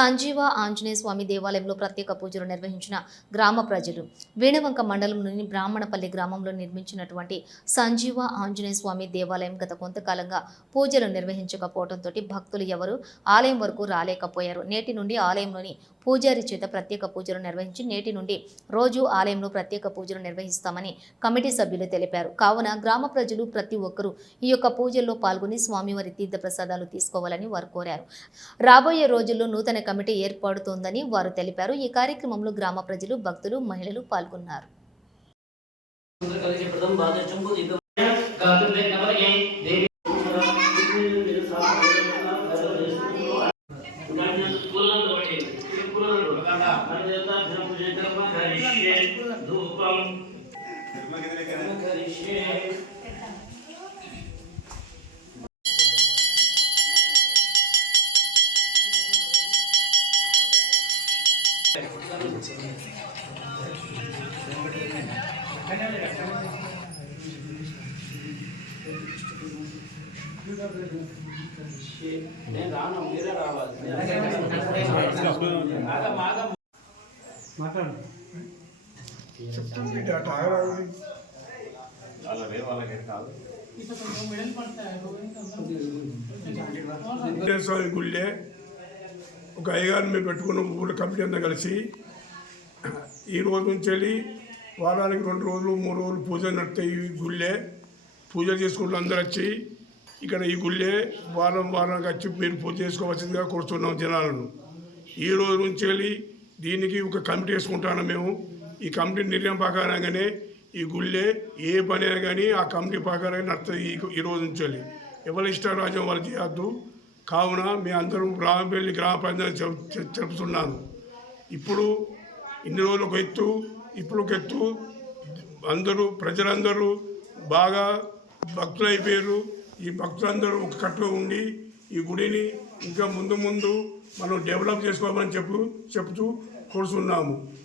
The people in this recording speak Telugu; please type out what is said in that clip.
సంజీవ ఆంజనేయ స్వామి దేవాలయంలో ప్రత్యేక పూజలు నిర్వహించిన గ్రామ ప్రజలు. వేణవంక మండలంలోని బ్రాహ్మణపల్లి గ్రామంలో నిర్మించినటువంటి సంజీవ ఆంజనేయ స్వామి దేవాలయం గత కొంతకాలంగా పూజలు నిర్వహించకపోవడంతో భక్తులు ఎవరు ఆలయం వరకు రాలేకపోయారు. నేటి నుండి ఆలయంలోని పూజారి చేత ప్రత్యేక పూజలు నిర్వహించి నేటి నుండి రోజు ఆలయంలో ప్రత్యేక పూజలు నిర్వహిస్తామని కమిటీ సభ్యులు తెలిపారు. కావున గ్రామ ప్రజలు ప్రతి ఒక్కరూ ఈ యొక్క పూజల్లో పాల్గొని స్వామివారి తీర్థ ప్రసాదాలు తీసుకోవాలని వారు కోరారు. రాబోయే రోజుల్లో నూతన కమిటీ ఏర్పడుతోందని వారు తెలిపారు. ఈ కార్యక్రమంలో గ్రామ ప్రజలు భక్తులు మహిళలు పాల్గొన్నారు. ప్రథమ భాగశంభు దివ్య గాతుర్దే నవయే దేవి ధూపం కరిష్యే నేను రాను మీరే రావాలి ఆగం ఆగం వెంకటేశ్వర గుళ్ళే ఒక అయ్యగారిని మేము పెట్టుకున్న ఊళ్ళో కమిటీ అంతా కలిసి. ఈ రోజు నుంచి వెళ్ళి వారానికి రెండు రోజులు మూడు రోజులు పూజ నడుతాయి ఈ గుళ్ళే. పూజ చేసుకుంటూ అందరు వచ్చి ఇక్కడ ఈ గుళ్ళే వారం వారానికి వచ్చి మీరు పూజ చేసుకోవచ్చిందిగా కోరుతున్నాం జనాలను. ఈ రోజు నుంచి వెళ్ళి దీనికి ఒక కమిటీ వేసుకుంటాను మేము. ఈ కమిటీ నిర్ణయం ప్రకారంగానే ఈ గుళ్ళే ఏ పని అయినా కానీ ఆ కమిటీ ప్రకారంగా నడుతుంది ఈ ఈ రోజు నుంచి వెళ్ళి. ఎవరి ఇష్టారాజ్యం వాళ్ళు చేయొద్దు. కావున మీ అందరూ గ్రామపల్లి గ్రామ పంచాయతీ చెప్- చెప్తున్నాను. ఇప్పుడు ఇన్ని రోజులు ఒక ఎత్తు ఇప్పుడు ఒక ఎత్తు అందరూ ప్రజలందరూ బాగా భక్తులు అయిపోయారు ఈ భక్తులందరూ ఒక కట్టుగా ఉండి ఈ గుడిని ఇంకా ముందు ముందు మనం డెవలప్ చేసుకోవాలని చెప్పు చెప్తూ కోరుతున్నాము